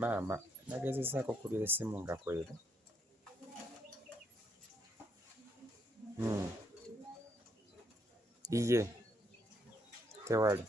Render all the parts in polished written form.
Maama nagezezaako okubira essimu nga kweru. Iye tewali.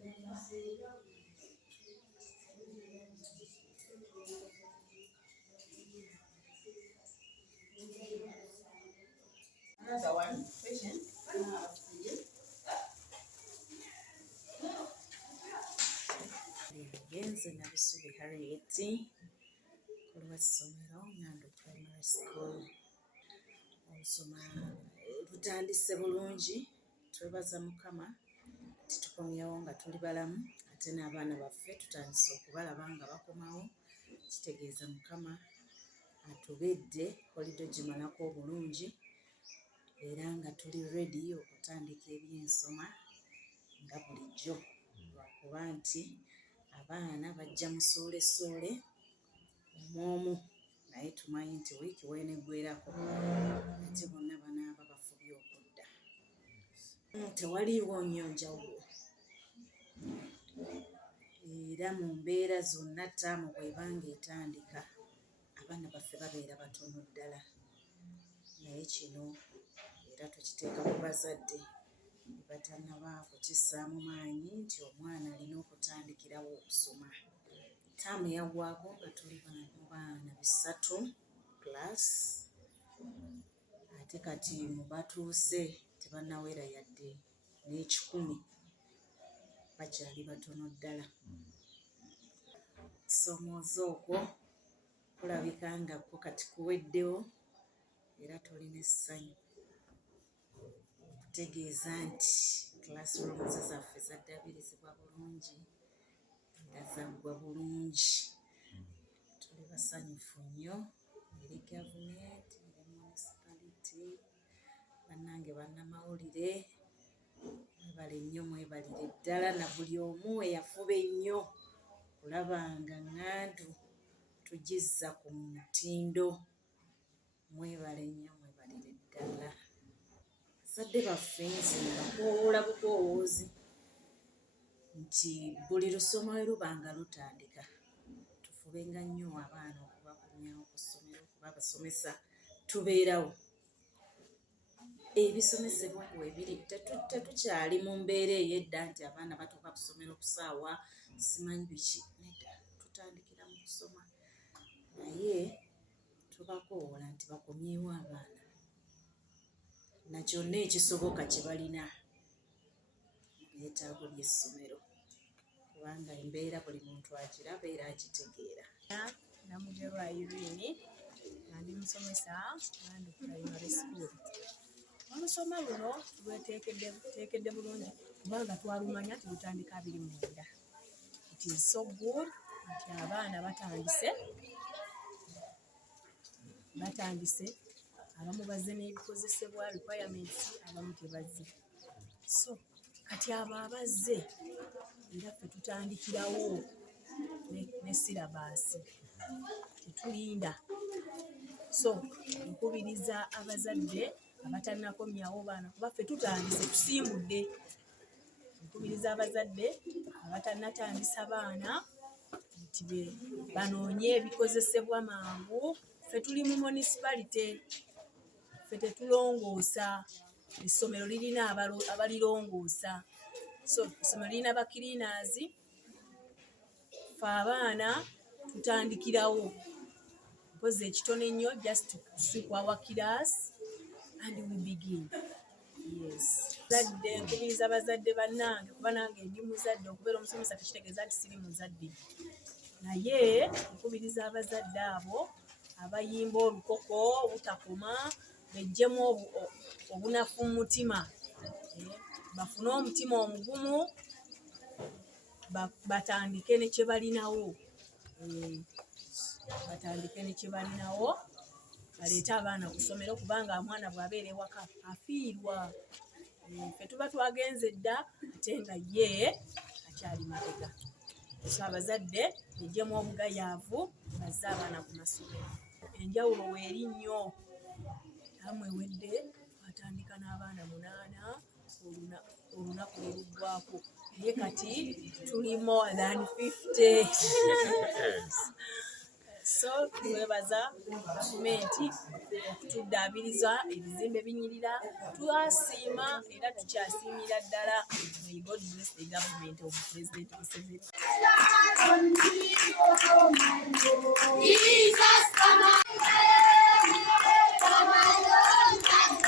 Another one question. Ngandu Nabisubi Harriet olw'Essomero Ngandu Primary School. Olusoma lutandise bulungi, twebaza Mukama titukomyewo nga tuli balamu, ate n'abaana baffe tutandise okubalaba nga bakomawo. Kitegeeza Mukama atubedde holiday gimalako obulungi era nga tuli ready okutandika ebyensoma nga bulijjo, lwakuba nti abaana bajja musuulesuule omwomu, naye tumanyi nti wiiki weeneggwerako ate bonna banaaba bafubye okudda. Tewaliiwo nnyo njawulo era mu mbeera zonna ttaamu bw'ebanga etandika abaana baffe babeera batono ddala, naye kino era tukiteeka ku bazadde batannaba kukissaamu maanyi nti omwana alina okutandikirawo okusoma. Ttaamu yaggwaako nga tuli mu baana 3+ ate kati mu batuuse tebannawera yadde n'ekikumi, bakyali batono ddala. Okusomooza okwo kulabika nga kwo kati kuweddewo era tulina essanyu okutegeeza nti classrooms zaffe zaddabirizibwa bulungi era zaggwa bulungi. Tuli basanyufu nnyo eri gavumenti, eri municipality, bannange bannamawulire, mwebale nnyo, mwebalire ddala na buli omu eyafuba ennyo kulaba nga Ngandu tugizza ku mutindo. Mwebale nnyo, mwebalire ddala. Bazadde baffe nze mbakoola bukoowoozi nti buli lusoma we luba nga lutandika tufubenga nnyo abaana okubakumyawo ku ssomero, kuba abasomesa tubeerawo. Ebisomesebwa weebiri tetukyali mu mbeera ey'edda nti abaana batuuka ku ssomero ku ssaawa simanyi biki, nedda tutandikira mu kusoma, naye tubakoola nti bakomyewo abaana na kyonna ekisoboka kye balina mu byetaago by'essomero, kubanga embeera buli muntu agiraba era agitegeera. Namugerwa Irene nga ndi musomesa Ngandu Primary School. Olusoma luno tulweteekedde bulungi kubanga twalumanya tulutandika 29. It is so good nti abaana batandise, abamu bazze n'ebikozesebwa requirements, abamu tebazze. So kati abo abazze era ffe tutandikirawo ne sirabaasi, tetulinda. So nkubiriza abazadde abatannakomyawo baana kuba ffe tutandise tusimbudde. Nkubiriza abazadde abatannatandisa baana nti banoonye ebikozesebwa mangu. Ffe tuli mu municipality, ffe tetulongoosa, essomero lirina abalirongoosa. So essomero lirina ba-cleaners, ffe abaana tutandikirawo mpozi ekitono ennyo just to sweep our class and we begin. Yes. Zadde nkubiriza abazadde bannange kuba nange ndi muzadde, okubeera omusomesa tekitegeeza nti siri muzadde, naye nkubiriza abazadde abo abayimba olukoko obutakoma bejjemu obunafu mu mutima, bafune omutima omugumu, batandike ne kye balinawo, baleete abaana ku ssomero kubanga omwana bw'abeera ewaka afiirwa. Ffe tuba twagenze dda ate nga ye akyali mabega. So abazadde bejjemu obugayaavu bazze abaana ku masomero. Enjawulo weeri nnyo, tamu ewedde twatandika n'abaana 8 olunaku ne luggwaako, naye kati tuli more than 50. so twebaza gavumenti okutuddaabiriza ebizimbe binyirira twasiima era tukyasiimira ddala. May God bless the government of President Museveni. Jesus, come on. Come on, Lord, come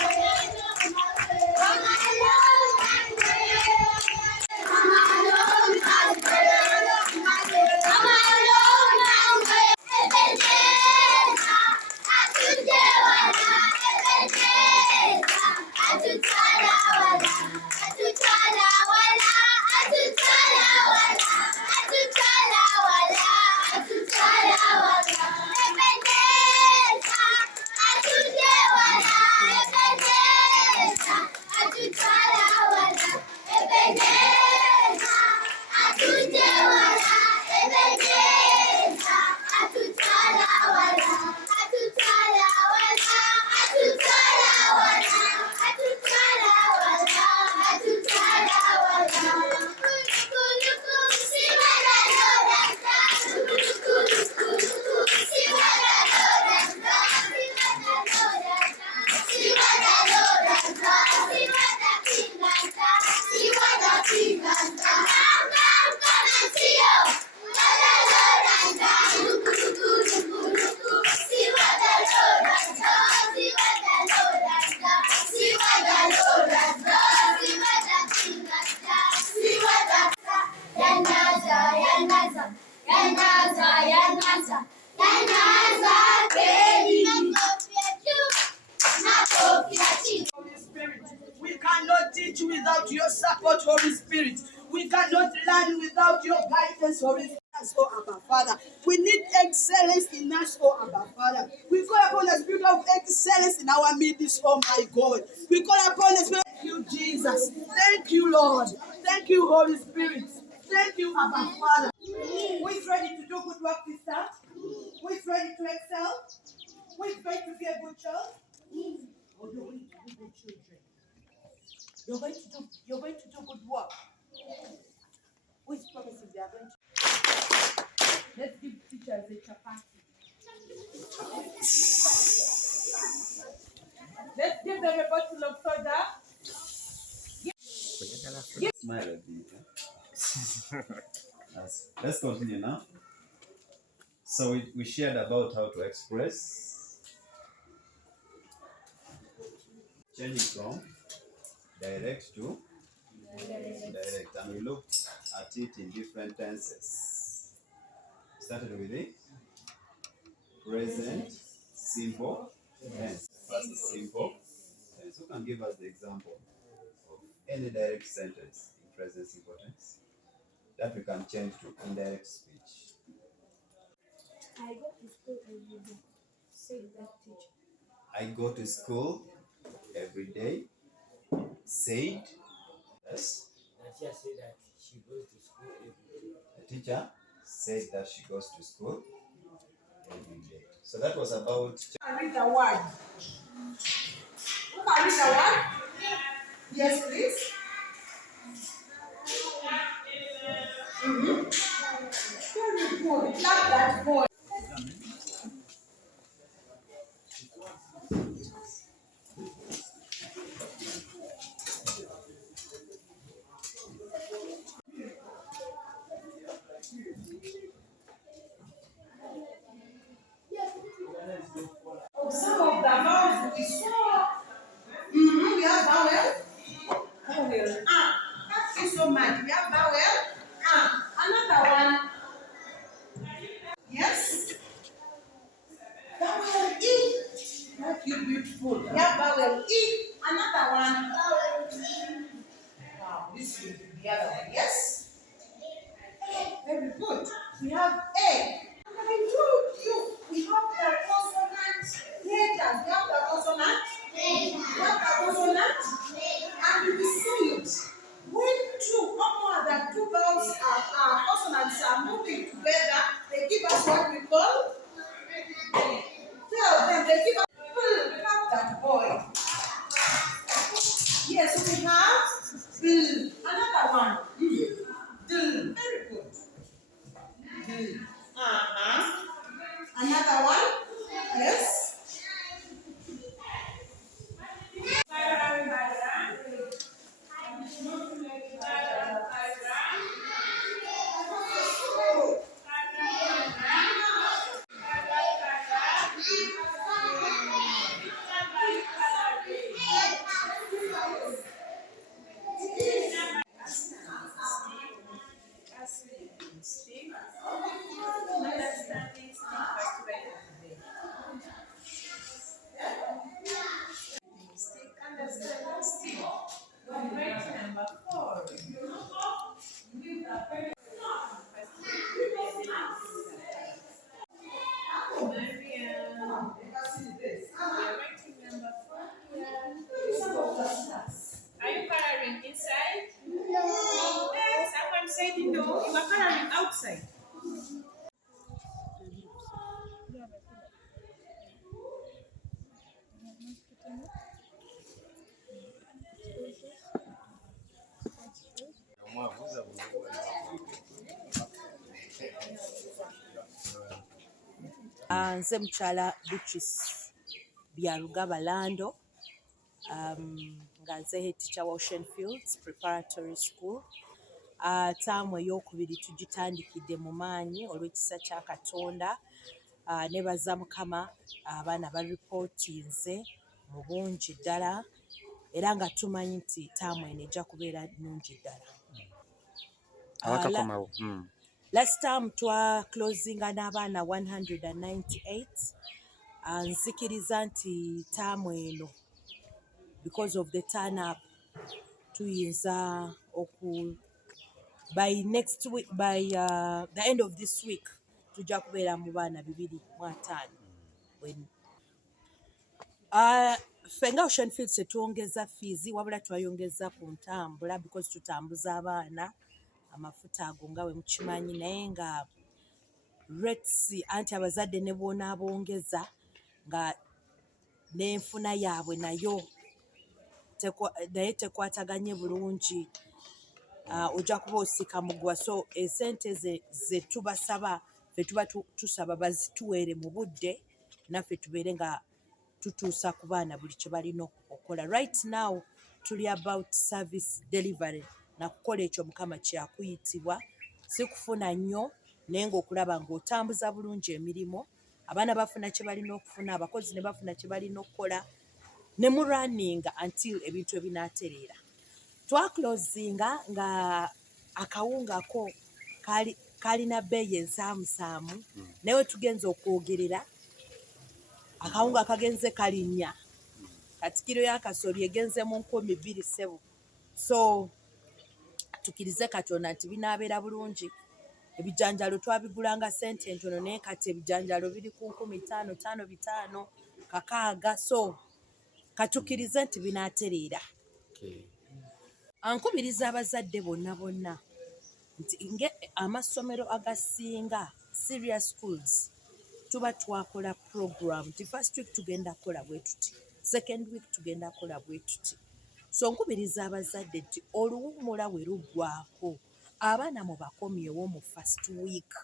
We cannot teach without your support, Holy Spirit. We cannot learn without your guidance, Holy Spirit. Oh, Abba Father, we need excellence in us, oh Abba Father. We call upon the spirit of excellence in our midst, oh my God. We call upon the spirit. Thank you, Jesus. Thank you, Lord. Thank you, Holy Spirit. Thank you, Abba Father. Who is ready to do good work this time? Who is ready to excel? Who is ready to be a good child? Or you're going to be good children? You're going to do good work. Who is promising they are going to? Let's give teachers a chapati. Let's give them a bottle of soda. Smile at me. Let's continue now. So we shared about how to express, changing from direct to direct, and we looked at it in different tenses. Started with the present simple tense. First simple tense. Who can give us the example of any direct sentence in present simple tense that we can change to indirect speech? I go to school every day. Say that teacher. I go to school every day. Said, yes. The teacher said that she goes to school every day. The teacher said that she goes to school every day. So that was about. Who can read the word? Who can read the word? Yes, please. Very good. Love that boy. Some of the vowels we saw. We have vowel. Vowel. Thank you so much. We have vowel. Another one. Yes. Vowel E. Thank you, beautiful. We have vowel E. Another one. Wow, this will be the other one. Yes. Very good. We have A. I told you we have the consonant letters. We have the consonant. We have the consonant. And we will see it. When two or more than two vowels consonants are moving together, they give us what we call. Tell them they give us. Have that boy. Yes, we have another one. Very good. Another Nze mukyala Beatrice Byalugaba Lando, nga nze head teacher wa Ocean Fields Preparatory School. Taamu ey'okubiri tugitandikidde mu maanyi olw'ekisa kya Katonda. Nebaza Mukama, abaana baripootinze mu bungi ddala era nga tumanyi nti taamu eno ejja kubeera nnungi ddala. Abakakomawo. Last time twa closinga n'abaana 198. Nzikiriza nti taamu eno because of the turn up tuyinza by next week, by the end of this week tujja kubeera mu baana 205. Ffe nga Ocean Fields tetwongeza fees wabula twayongeza ku ntambula because tutambuza abaana amafuta ago nga we mukimanyi, naye nga rates anti abazadde ne bw'onaabongeza nga n'enfuna yaabwe nayo tekwataganye bulungi, ojja kuba osika mugwa. So esente ze tubasaba ffe tuba tusaba bazituweere mu budde naffe tubeere nga tutuusa ku baana buli kye balina okukola. Right now tuli about service delivery, nakukola ekyo Mukama kyakuyitibwa, si kufuna nnyo naye ng'okulaba ng'otambuza bulungi emirimu, abaana bafuna kye balina okufuna, abakozi ne bafuna kye balina okukola, ne mu running until ebintu ebinaatereera. Twaclosinga nga akawunga ko kalina bbeeyi ensaamusaamu, naye we tugenza okwogerera akawunga kagenze kalinnya, kati kiro ya kasooli egenze mu 2,000. So tukirize Katonda nti binaabeera bulungi. Ebijanjalo twabigulanga ssente ntono naye kati ebijanjalo biri ku 15,000, 5,500, 600. So katukirize nti binaatereera. Ankubiriza abazadde bonna nti amasomero agasinga serious schools tuba twakola program nti first week tugenda kukola bwe tuti, second week tugenda kukola bwe tuti. So nkubiriza abazadde nti oluwummula we luggwaako abaana mubakomyewo mu first week.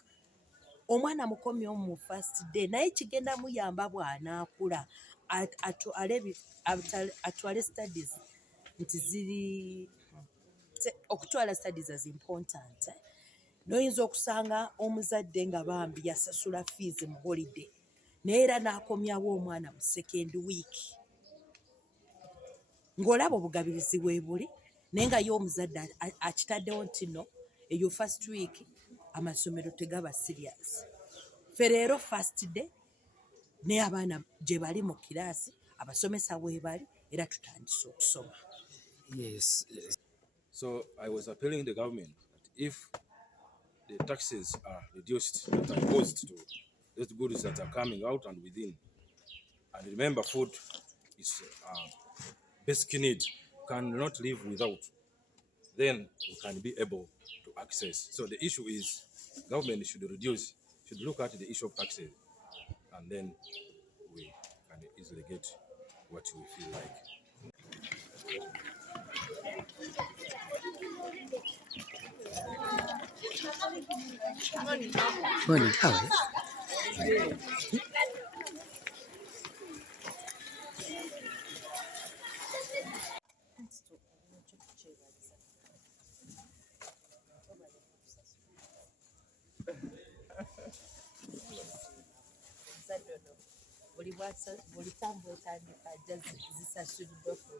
Omwana mukomyewo mu first day naye kigenda muyamba bw'anaakula atwale studies nti ziri okutwala studies as important. Noyinza okusanga omuzadde nga bambi yasasula fees mu holiday naye era n'akomyawo omwana mu second week, ng'olaba obugabirizi bwe buli naye nga ye omuzadde akitaddewo nti no eyo first week amasomero tegaba serious. Ffe leero first day naye abaana gye bali mu kiraasi, abasomesa bwe bali era tutandise okusoma. Yes. So I was appealing the government that if the taxes are reduced, that are imposed to those goods that are coming out and within, and remember food is basic need, cannot live without, then we can be able to access. So the issue is government should look at the issue of taxes, and then we can easily get what we feel like. Morning, how are you? Buli tambo etandika ajja zisasuliddwa ku